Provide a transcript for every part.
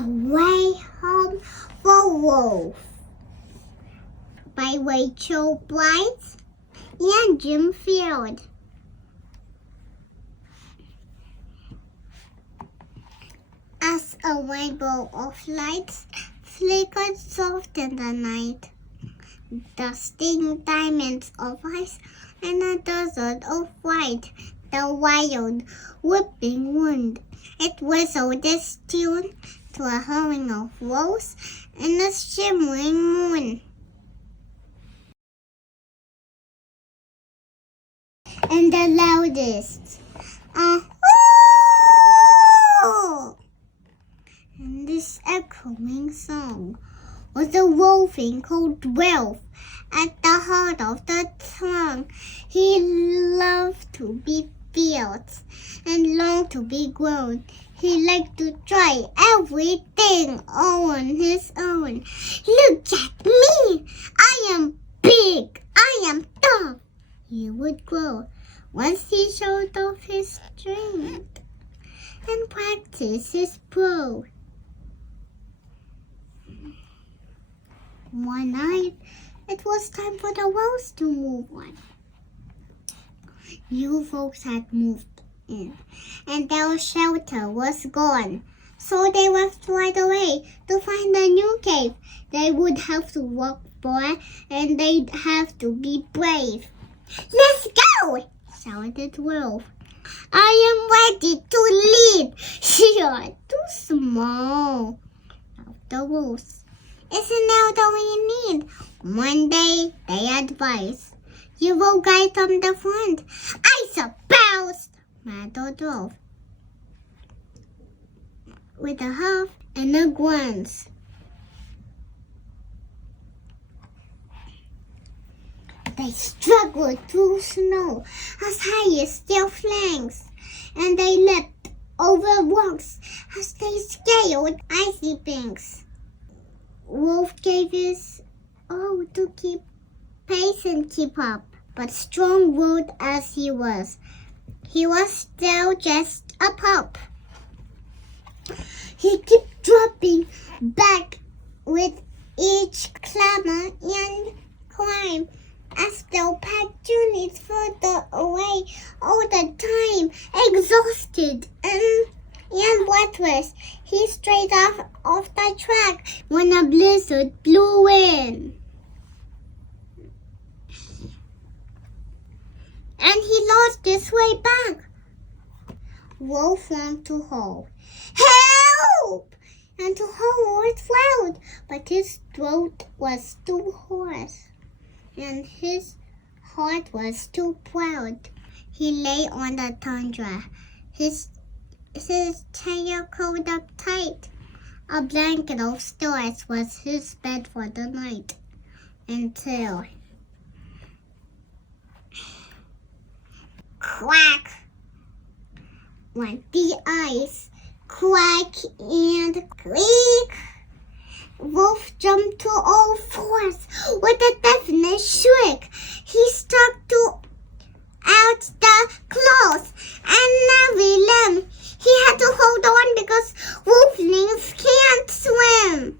The Way Home for Wolf by Rachel Bright and Jim Field. As a rainbow of lights flickered soft in the night, dusting diamonds of ice and a desert of white, the wild, whipping wind, it whistled its tune to a hurrying of rose and a shimmering moon. And the loudest, oh! And this echoing song was a wolfing called Wilf at the heart of the tongue. He loved to be felt and longed to be grown. He liked to try everything on his own. Look at me! I am big! I am tough! He would grow once he showed off his strength and practiced his bow. One night, it was time for the wolves to move on. New folks had moved in, and their shelter was gone. So they left right away to find a new cave. They would have to work for it, and they'd have to be brave. "Let's go!" shouted Wilf. "I am ready to lead." "You're too small," laughed the wolves. "Isn't that all we need?" One day, they advised, "You will guide from the front." "I suppose," muttered Wolf, with a huff and a grunt. They struggled through snow as high as their flanks, and they leapt over rocks as they scaled icy banks. Wolf gave his all to keep pace and keep up, but strong-willed as he was still just a pup. He kept dropping back with each clamor and climb as the pack journeyed further away all the time. Exhausted and breathless, he strayed off the track when a blizzard blew in. And he lost his way back. Wolf longed to howl, "Help!" and to howl it loud, but his throat was too hoarse, and his heart was too proud. He lay on the tundra, his tail curled up tight. A blanket of stars was his bed for the night, until crack went the ice, crack and creak. Wolf jumped to all fours with a deafening shriek. He stuck out the claws and every limb. He had to hold on because wolflings can't swim.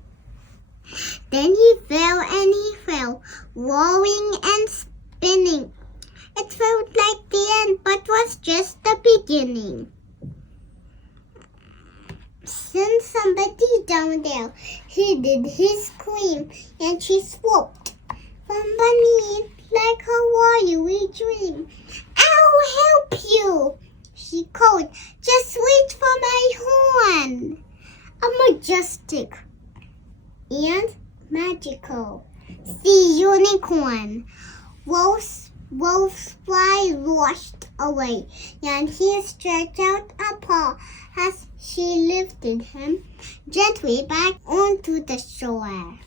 Then he fell, roaring and spinning. It felt like the end, but was just the beginning. Send somebody down there, he did his scream, and she swooped from beneath like a watery dream. "I'll help you," she called. "Just wait for my horn." A majestic and magical sea unicorn. Wolf's fly washed away, and he stretched out a paw as she lifted him gently back onto the shore.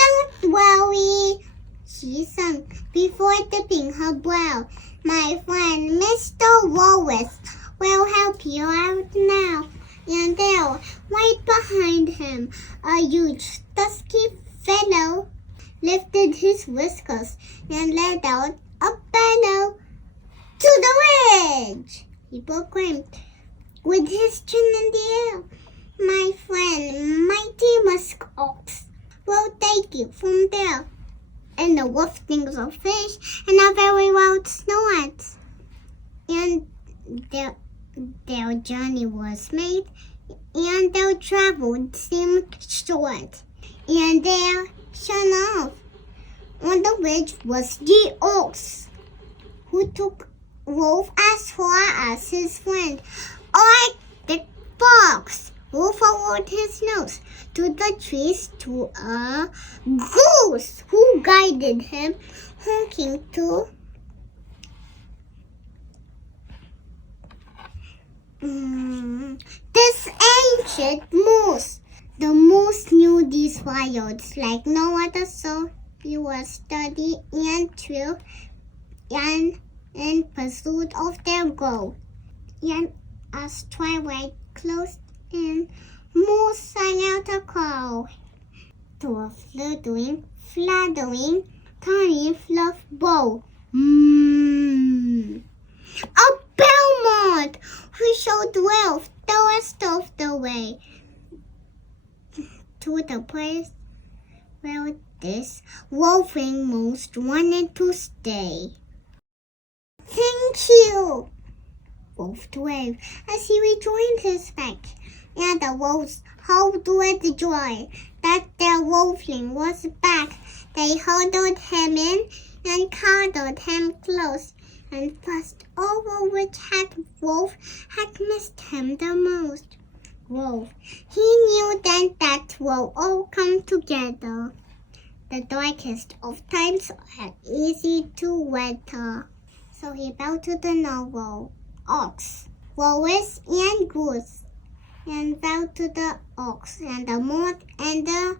"Don't worry," she sang before dipping her brow. "My friend Mr. Walrus will help you out now." And there, right behind him, a huge, dusky fellow lifted his whiskers and let out a bellow. "To the ridge!" he proclaimed, with his chin in the air. My friend, mighty musk ox, will take you from there. And the wolf thinks of fish and a very wild snort. And their journey was made, and their travel seemed short. And there, sure enough, on the ridge was the ox, who took Wolf as far as his friend. Like the fox, Wolf followed his nose to the trees to a goose, who guided him, honking to this ancient moose. The moose knew these wilds like no other, so he was steady and true and in pursuit of their goal. And as twilight closed in, Moose sang out a call to a fluttering, tiny fluff bow. A Belmont who showed Wilf the rest of the way to the place where this wolfing most wanted to stay. Thank you, Wolf waved as he rejoined his pack, and the wolves howled with joy that their wolfling was back. They huddled him in and cuddled him close, and fussed over which wolf had missed him the most. Wolf, he knew then that we'll all come together. The darkest of times are easy to weather. So he bowed to the narwhal, ox, walrus, and goose, and bowed to the ox and the moth and the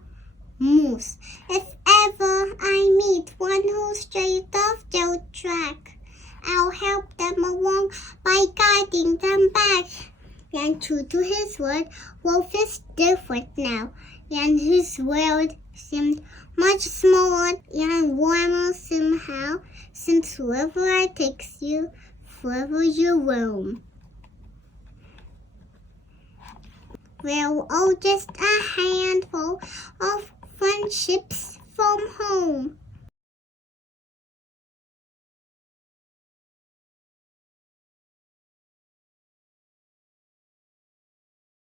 moose. If ever I meet one who strayed off their track, I'll help them along by guiding them back. And true to his word, Wolf is different now, and his world seemed much smaller and warmer somehow, since wherever takes you, forever you roam. We're all just a handful of friendships from home.